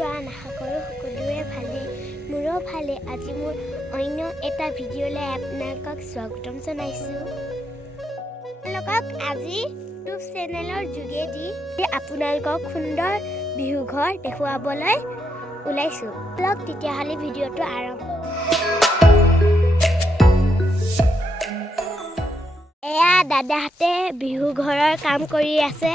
কেনেকুৱা আশা কৰোঁ সকলোৰে ভালে মোৰো ভালে আজি মোৰ অন্য এটা ভিডিঅ'লৈ আপোনালোকক স্বাগতম জনাইছোঁ আপোনালোকক আজি ইউটিউব চেনেলৰ যোগেদি আপোনালোকক সুন্দৰ বিহু ঘৰ দেখুৱাবলৈ ওলাইছোঁ তেতিয়াহ'লে ভিডিঅ'টো আৰম্ভ এয়া দাদাহঁতে বিহু ঘৰৰ কাম কৰি আছে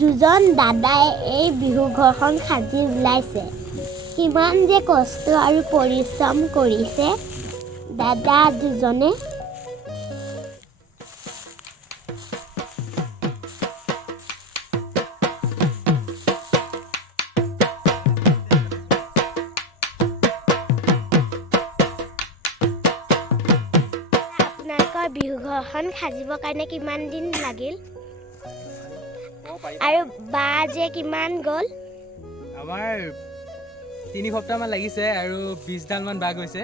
দুজন দাদাই এই বিহু ঘৰখন সাজি ওলাইছে কিমান যে কষ্ট আৰু পৰিশ্ৰম কৰিছে দাদা দুজনে আপোনালোকৰ বিহু ঘৰখন সাজিবৰ কাৰণে কিমান দিন লাগিল আৰু বা যে কিমান গ'ল আমাৰ 3 সপ্তাহমান লাগিছে আৰু 20 ডালমান বাঘ হৈছে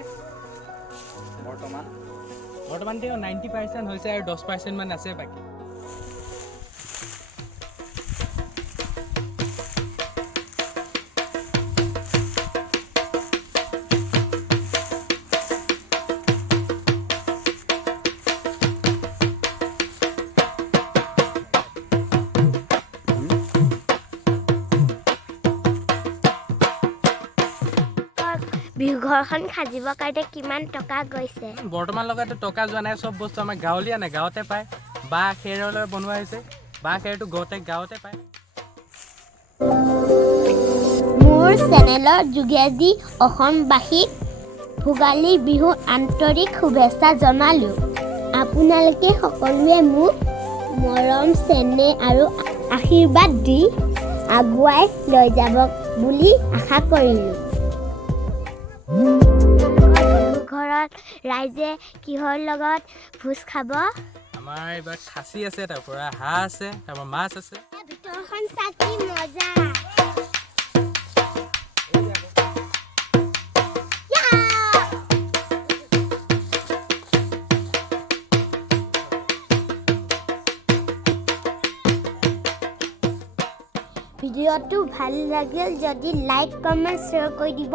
বৰ্তমান 90% হৈছে আৰু 10% মান আছে বাকি বিহু ঘৰখন সাজিবৰ কাৰণে কিমান টকা গৈছে বৰ্তমান লগাতে টকা যোৱা নাই সব বস্তু আমাৰ গাঁৱলীয়া নাই গাঁৱতে পায় বাঘ খেৰলৈ বনোৱা হৈছে বাঘ খেৰটো গাঁৱতে পায় মোৰ চেনেলৰ যোগেদি অসমবাসীক ভোগালী বিহুৰ আন্তৰিক শুভেচ্ছা জনালোঁ আপোনালোকে সকলোৱে মোক মৰম চেনেহ আৰু আশীৰ্বাদ দি আগুৱাই লৈ যাব বুলি আশা কৰিলোঁ ঘৰত ৰাইজে কিহৰ লগত ভোজ খাব আমাৰ এইবাৰ খাচী আছে তাৰ পৰা হাঁহ আছে তাৰ পৰা মাছ আছে ভিতৰখন চাকি মজা ভিডিঅ'টো ভাল লাগিল যদি লাইক কমেণ্ট শ্বেয়াৰ কৰি দিব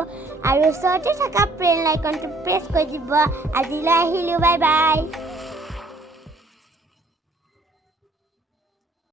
আৰু ওচৰতে থকা বেল আইকনটো প্ৰেছ কৰি দিব আজিলৈ আহিলোঁ বাই বাই